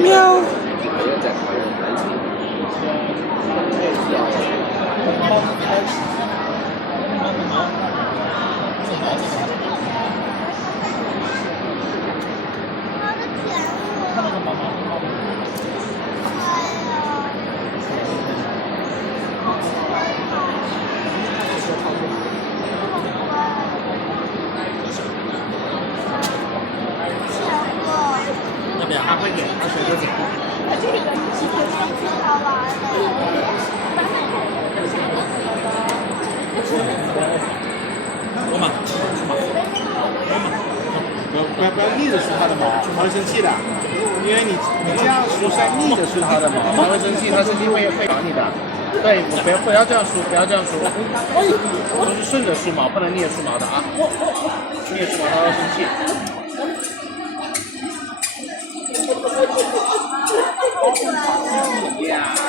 喵。要不要？他会给他水果奖。这个是挺好玩的。罗马，不要逆着梳它的毛，它会生气的。因为你这样梳是逆着梳它的毛，它会生气，它生气会咬你的。对，不要这样梳，不要这样梳，都是顺着梳毛，不能逆着梳毛的啊。逆着梳毛它会生气。Yeah.